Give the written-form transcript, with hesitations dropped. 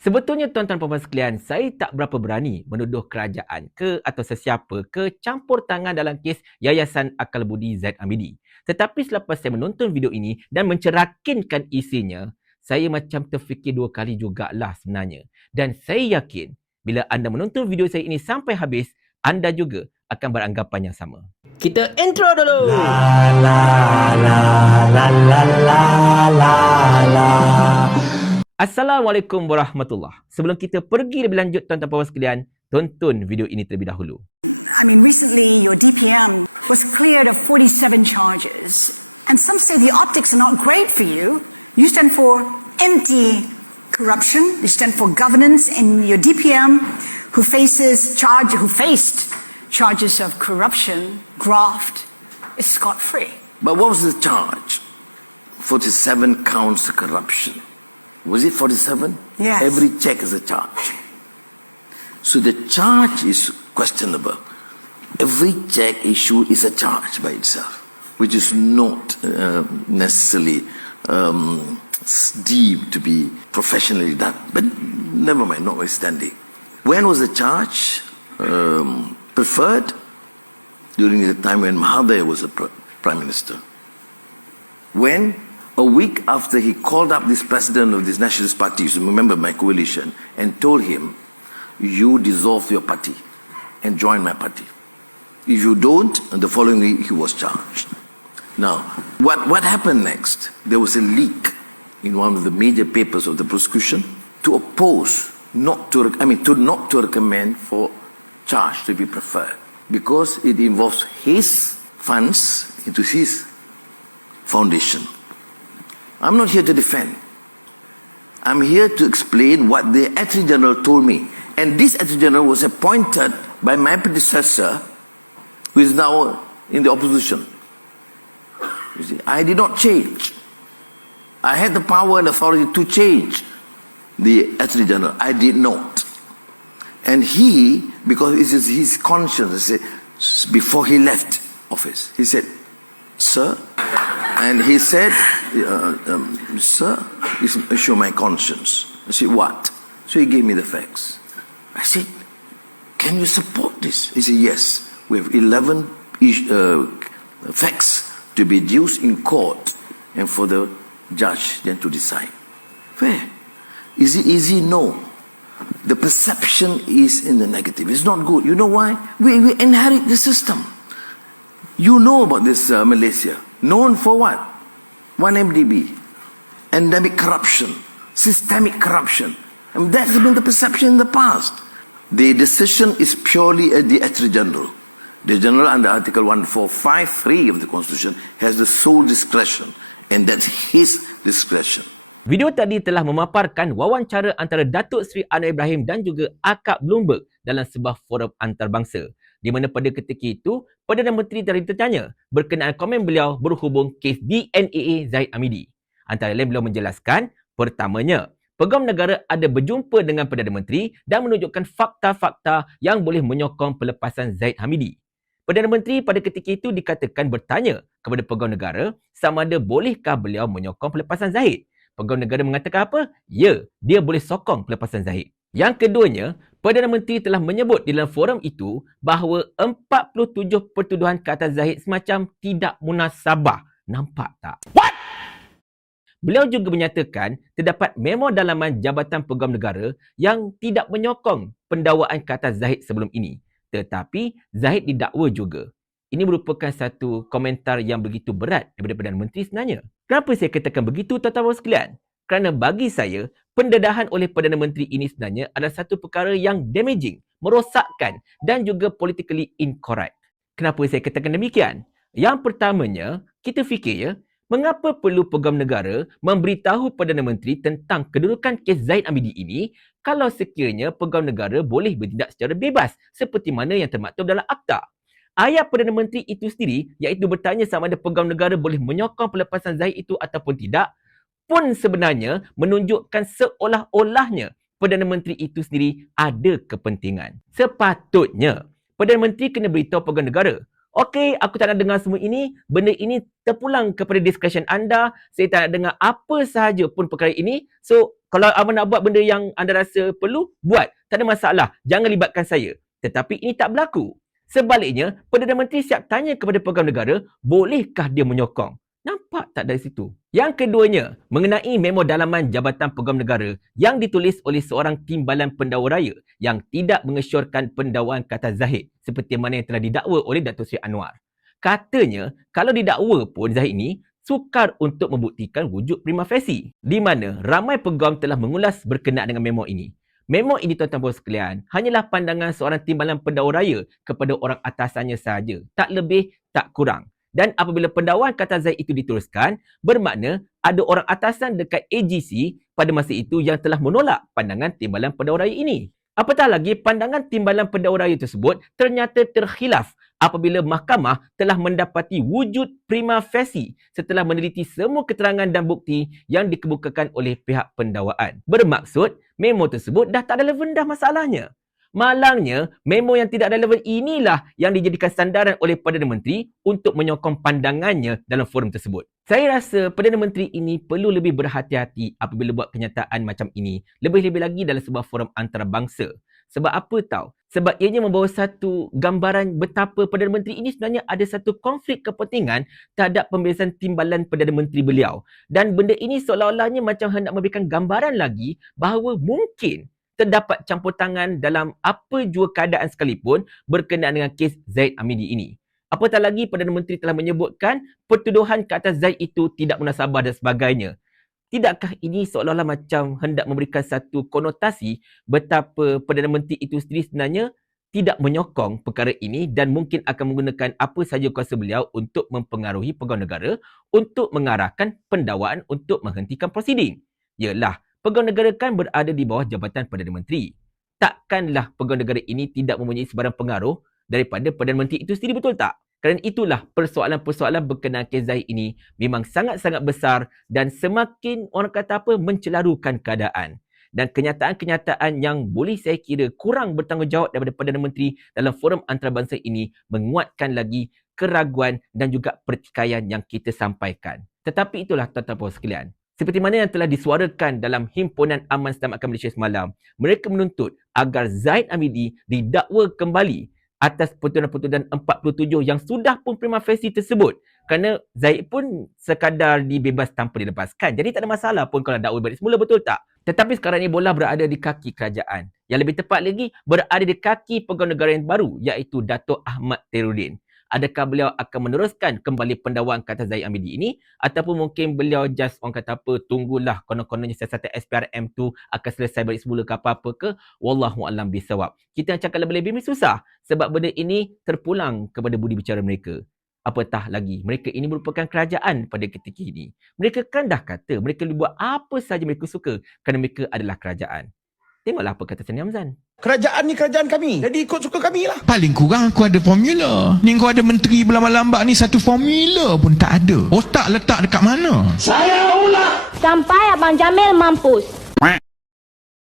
Sebetulnya tuan-tuan puan-puan sekalian, saya tak berapa berani menuduh kerajaan atau sesiapa campur tangan dalam kes Yayasan Akal Budi Zaid Hamidi. Tetapi selepas saya menonton video ini dan mencerakinkan isinya, saya macam terfikir dua kali jugalah sebenarnya. Dan saya yakin bila anda menonton video saya ini sampai habis, anda juga akan beranggapan yang sama. Kita intro dulu. Assalamualaikum warahmatullahi. Sebelum kita pergi lebih lanjut tuan-tuan puan sekalian, tonton video ini terlebih dahulu. Recently your DPM was cleared of 47 charges. And some say the optics are not great for you. You stand for anti-corruption. You stand for governance. And your DPM, who faced charges of corruption, graft, is scot-free. But what was the charge? 47 counts of corruption. Was it 47? Yes. Every check is a charge. So the charge is questionable. Every check issued is a charge by itself, which is not necessarily deemed to be professionally done. But never mind, notwithstanding. When was the charge preferred? During the time when Mahathir was the Prime Minister. When? A week after he called up this president of this nationalist party, you remember my coalition, and told him, you dissolve your party and join my party. If you don't, the following week he was charged. Now, what happened next? There was a leak in one of the major papers of the prosecution to oppose, not to recommend for charge to be preferred, because it involves his funds into his foundation. I'm not here to defend. I'm here to explain what the Attorney General told me. And this Attorney General was appointed by my predecessor, who is now in the opposition. You see, I did not change. I had the power and authority to change the Attorney General. I did not. And he, because it is his conscience, before he left office, he said, sir, and he said, sir, show my conscience. I said, what? So he gave me the facts. I said, can you support this? He said, yes. We have 11 facts to be used in court and for the judge then to decide. Where? Is it easy? No. The perception is in the negative. It's not good. You know why? We inherit the system. You know about this Malaysia. Known for what? 1MDB. Endemic corruption. Systemic corruption. And that's been the perception in the past. The decision is purely at the Attorney General. The General under Article 1453 of the Constitution has the sole discretion. And that's his discretion. Video tadi telah memaparkan wawancara antara Datuk Seri Anwar Ibrahim dan juga Akak Bloomberg dalam sebuah forum antarabangsa, di mana pada ketika itu Perdana Menteri telah ditanya berkenaan komen beliau berhubung kes DNAA Zaid Hamidi. Antara lain beliau menjelaskan, pertamanya, Pegawai Negara ada berjumpa dengan Perdana Menteri dan menunjukkan fakta-fakta yang boleh menyokong pelepasan Zaid Hamidi. Perdana Menteri pada ketika itu dikatakan bertanya kepada Pegawai Negara sama ada bolehkah beliau menyokong pelepasan Zaid. Pegawai Negara mengatakan apa? Ya, dia boleh sokong pelepasan Zaid. Yang keduanya, Perdana Menteri telah menyebut di dalam forum itu bahawa 47 pertuduhan ke atas Zahid semacam tidak munasabah. Nampak tak? What? Beliau juga menyatakan terdapat memo dalaman Jabatan Pegawai Negara yang tidak menyokong pendakwaan ke atas Zahid sebelum ini. Tetapi Zahid didakwa juga. Ini merupakan satu komentar yang begitu berat daripada Perdana Menteri sebenarnya. Kenapa saya katakan begitu, tuan-tuan sekalian? Kerana bagi saya, pendedahan oleh Perdana Menteri ini sebenarnya adalah satu perkara yang damaging, merosakkan dan juga politically incorrect. Kenapa saya katakan demikian? Yang pertamanya, kita fikir ya, mengapa perlu Pegawai Negara memberitahu Perdana Menteri tentang kedudukan kes Zaid Hamidi ini kalau sekiranya Pegawai Negara boleh bertindak secara bebas seperti mana yang termaktub dalam akta? Ayat Perdana Menteri itu sendiri, iaitu bertanya sama ada Pegawai Negara boleh menyokong pelepasan Zaid itu ataupun tidak, pun sebenarnya menunjukkan seolah-olahnya Perdana Menteri itu sendiri ada kepentingan. Sepatutnya, Perdana Menteri kena beritahu Pegawai Negara, Okey, aku tak nak dengar semua ini. Benda ini terpulang kepada discretion anda. Saya tak nak dengar apa sahaja pun perkara ini. So, kalau abang nak buat benda yang anda rasa perlu, buat. Tak ada masalah. Jangan libatkan saya. Tetapi ini tak berlaku. Sebaliknya, Perdana Menteri siap tanya kepada pegawai negara, bolehkah dia menyokong? Nampak tak dari situ? Yang keduanya, mengenai memo dalaman Jabatan Pegawai Negara yang ditulis oleh seorang timbalan pendakwa raya yang tidak mengesyorkan pendakwaan ke atas Zahid seperti mana yang telah didakwa oleh Datuk Seri Anwar. Katanya, kalau didakwa pun Zahid ini sukar untuk membuktikan wujud prima facie, di mana ramai peguam telah mengulas berkenaan dengan memo ini. Memo ini tuan-tuan puan sekalian hanyalah pandangan seorang timbalan pendakwa raya kepada orang atasannya sahaja, tak lebih tak kurang. Dan apabila pendakwaan kata Zahid itu diteruskan, bermakna ada orang atasan dekat AGC pada masa itu yang telah menolak pandangan timbalan pendakwa raya ini. Apatah lagi, pandangan timbalan pendakwa raya tersebut ternyata terkhilaf apabila mahkamah telah mendapati wujud prima facie setelah meneliti semua keterangan dan bukti yang dikemukakan oleh pihak pendakwaan. Bermaksud, memo tersebut dah tak relevan dah masalahnya. Malangnya, memo yang tidak relevan inilah yang dijadikan sandaran oleh Perdana Menteri untuk menyokong pandangannya dalam forum tersebut. Saya rasa Perdana Menteri ini perlu lebih berhati-hati apabila buat kenyataan macam ini. Lebih-lebih lagi dalam sebuah forum antarabangsa. Sebab apa tahu? Sebab ianya membawa satu gambaran betapa Perdana Menteri ini sebenarnya ada satu konflik kepentingan terhadap pembebasan timbalan Perdana Menteri beliau. Dan benda ini seolah-olahnya macam hendak memberikan gambaran lagi bahawa mungkin terdapat campur tangan dalam apa jua keadaan sekalipun berkenaan dengan kes Zahid Hamidi ini. Apatah lagi Perdana Menteri telah menyebutkan pertuduhan ke atas Zahid itu tidak munasabah dan sebagainya. Tidakkah ini seolah-olah macam hendak memberikan satu konotasi betapa Perdana Menteri itu sendiri sebenarnya tidak menyokong perkara ini dan mungkin akan menggunakan apa sahaja kuasa beliau untuk mempengaruhi pegawai negara untuk mengarahkan pendakwaan untuk menghentikan prosiding? Yalah, pegawai negara kan berada di bawah Jabatan Perdana Menteri. Takkanlah pegawai negara ini tidak mempunyai sebarang pengaruh daripada Perdana Menteri itu sendiri, betul tak? Kerana itulah persoalan-persoalan berkenaan kes Zahid ini memang sangat-sangat besar dan semakin orang kata apa mencelarukan keadaan. Dan kenyataan-kenyataan yang boleh saya kira kurang bertanggungjawab daripada Perdana Menteri dalam forum antarabangsa ini menguatkan lagi keraguan dan juga pertikaian yang kita sampaikan. Tetapi itulah tuan-tuan puan sekalian. Seperti mana yang telah disuarakan dalam Himpunan Aman Selamatkan Malaysia semalam, mereka menuntut agar Zahid Hamidi didakwa kembali atas pertuduhan-pertuduhan 47 yang sudah pun prima facie tersebut. Kerana Zahid pun sekadar dibebas tanpa dilepaskan. Jadi tak ada masalah pun kalau dakwa balik semula, betul tak? Tetapi sekarang ini bola berada di kaki kerajaan. Yang lebih tepat lagi, berada di kaki pegawai negara yang baru, iaitu Dato' Ahmad Tehruddin. Adakah beliau akan meneruskan kembali pendakwaan kata Zahid Hamidi ini ataupun mungkin beliau just orang kata apa, tunggulah konon-kononnya siasatan SPRM tu akan selesai balik semula ke apa-apa ke, wallahu alam bisawab. Kita nak cakap lebih-lebih susah sebab benda ini terpulang kepada budi bicara mereka. Apatah lagi, mereka ini merupakan kerajaan pada ketika ini. Mereka kan dah kata mereka boleh buat apa sahaja mereka suka kerana mereka adalah kerajaan. Tengoklah apa kata Sani Hamzan. Kerajaan ni kerajaan kami. Jadi ikut suka kami lah. Paling kurang aku ada formula. Ni kau ada menteri berlambak-lambak ni satu formula pun tak ada. Otak letak dekat mana? Saya mula. Sampai Abang Jamil mampus.